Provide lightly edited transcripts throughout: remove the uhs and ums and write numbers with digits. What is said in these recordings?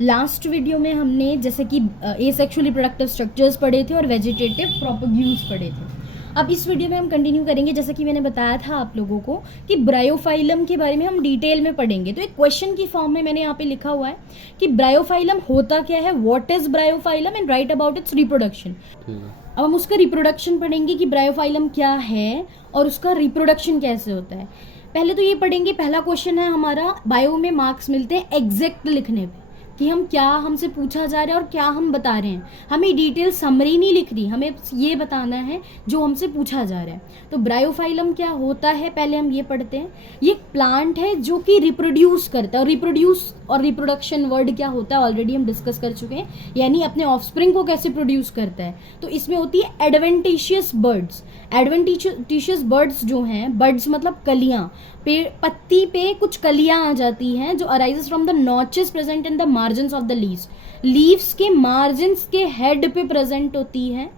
Last video में हमने जैसे कि एसेक्सुअल रिप्रोडक्टिव स्ट्रक्चर्स पढ़े थे और वेजिटेटिव प्रोपेग्यूल्स पढ़े थे। अब इस वीडियो में हम कंटिन्यू करेंगे, जैसे कि मैंने बताया था आप लोगों को कि ब्रायोफाइलम के बारे में हम डिटेल में पढ़ेंगे। तो एक क्वेश्चन की फॉर्म में मैंने यहाँ पे लिखा हुआ है कि ब्रायोफाइलम होता क्या है, what is Bryophyllum and right about it's reproduction. अब हम उसका रिप्रोडक्शन पढ़ेंगे कि ब्रायोफाइलम क्या है और उसका रिप्रोडक्शन कैसे होता है। पहले तो ये पढ़ेंगे, पहला क्वेश्चन है हमारा, बायो में मार्क्स मिलते हैं एग्जैक्ट लिखने पे कि हम क्या हमसे पूछा जा रहा है और क्या हम बता रहे हैं। हमें डिटेल समरी नहीं लिख रही, हमें ये बताना है जो हमसे पूछा जा रहा है। तो ब्रायोफाइलम क्या होता है पहले हम ये पढ़ते हैं। ये प्लांट है जो कि रिप्रोड्यूस करता है, और रिप्रोड्यूस और रिप्रोडक्शन वर्ड क्या होता है ऑलरेडी हम डिस्कस कर चुके हैं, यानी अपने ऑफस्प्रिंग को कैसे प्रोड्यूस करता है। तो इसमें होती है एडवेंटिशियस बर्ड्स। एडवेंटिशियस बर्ड्स जो हैं, बर्ड्स मतलब कलियां, पेड़ पत्ती पे कुछ कलियां आ जाती हैं जो arises from the notches present in the margins of the leaves. Leaves के मार्जिन्स के हेड पे प्रेजेंट होती है।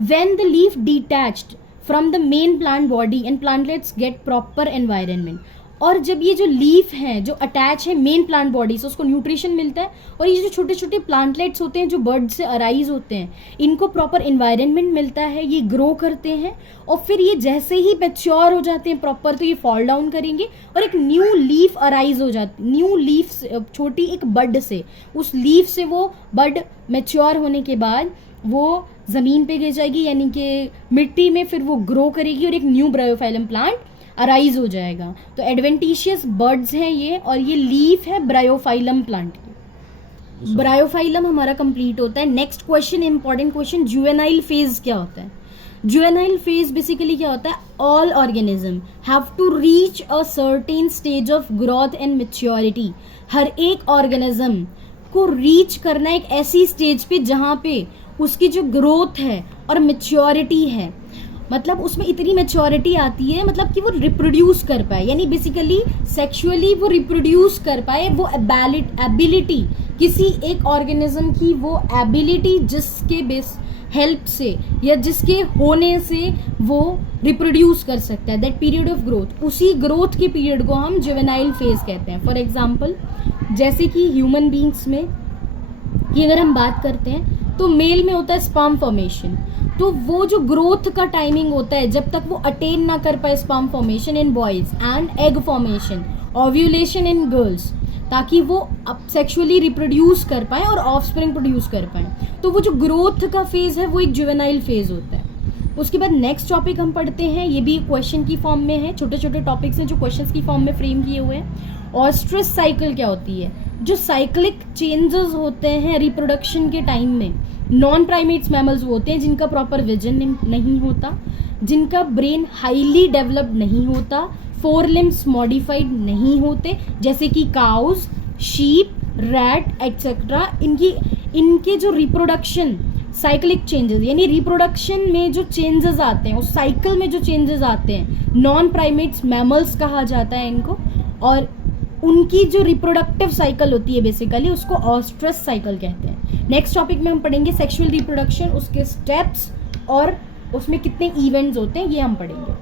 When the leaf detached from the main plant body and plantlets get proper environment. और जब ये जो लीफ है जो अटैच है मेन प्लांट बॉडी से, उसको न्यूट्रिशन मिलता है, और ये जो छोटे छोटे प्लांटलेट्स होते हैं जो बर्ड से अराइज होते हैं, इनको प्रॉपर इन्वायरमेंट मिलता है, ये ग्रो करते हैं, और फिर ये जैसे ही मैच्योर हो जाते हैं प्रॉपर, तो ये फॉल डाउन करेंगे और एक न्यू लीफ अराइज हो जाती, न्यू लीफ छोटी एक बड से, उस लीफ से वो बड मैच्योर होने के बाद वो ज़मीन पे गिर जाएगी, यानी कि मिट्टी में, फिर वो ग्रो करेगी और एक न्यू ब्रायोफाइलम प्लांट अराइज हो जाएगा। तो एडवेंटिशियस बर्ड्स हैं ये, और ये लीफ है ब्रायोफाइलम प्लांट की। ब्रायोफाइलम हमारा कंप्लीट होता है। Next question, important question, juvenile phase क्या होता है। जुवेनाइल फेज बेसिकली क्या होता है, all organism have to reach a certain stage of growth and maturity. हर एक ऑर्गेनिज्म को रीच करना एक ऐसी स्टेज पे जहाँ पे उसकी जो ग्रोथ है और मैच्योरिटी है, मतलब उसमें इतनी मैच्योरिटी आती है, मतलब कि वो रिप्रोड्यूस कर पाए, यानी बेसिकली सेक्सुअली वो रिप्रोड्यूस कर पाए। वो एबिलिटी, किसी एक ऑर्गेनिज्म की वो एबिलिटी जिसके बेस हेल्प से या जिसके होने से वो रिप्रोड्यूस कर सकता है, दैट पीरियड ऑफ ग्रोथ, उसी ग्रोथ के पीरियड को हम जुवेनाइल फेज कहते हैं। फॉर एग्जाम्पल, जैसे कि ह्यूमन बींग्स में की अगर हम बात करते हैं तो मेल में होता है स्पर्म फॉर्मेशन। तो वो जो ग्रोथ का टाइमिंग होता है, जब तक वो अटेन ना कर पाए sperm formation in boys and egg formation, ovulation in girls, ताकि वो अब सेक्सुअली रिप्रोड्यूस कर पाए और ऑफस्प्रिंग प्रोड्यूस कर पाए, तो वो जो ग्रोथ का फेज है वो एक जुवेनाइल फेज होता है। उसके बाद नेक्स्ट टॉपिक हम पढ़ते हैं, ये भी क्वेश्चन की फॉर्म में है, छोटे छोटे टॉपिक्स हैं जो क्वेश्चंस की फॉर्म में फ्रेम किए हुए हैं। ऑस्ट्रस साइकिल क्या होती है, जो साइक्लिक चेंजेस होते हैं रिप्रोडक्शन के टाइम में। नॉन प्राइमेट्स मैमल्स होते हैं जिनका प्रॉपर विजन नहीं होता, जिनका ब्रेन हाईली डेवलप्ड नहीं होता, 4 लिम्स मॉडिफाइड नहीं होते, जैसे कि काउज, शीप, रैट एक्सेट्रा। इनके जो रिप्रोडक्शन साइक्लिक चेंजेस, यानी रिप्रोडक्शन में जो चेंजेस आते हैं, उस साइकिल में जो चेंजेस आते हैं, नॉन प्राइमेट्स मैमल्स कहा जाता है इनको। और उनकी जो रिप्रोडक्टिव साइकिल होती है बेसिकली उसको ऑस्ट्रस साइकिल कहते हैं। नेक्स्ट टॉपिक में हम पढ़ेंगे सेक्सुअल रिप्रोडक्शन, उसके स्टेप्स और उसमें कितने इवेंट्स होते हैं, ये हम पढ़ेंगे।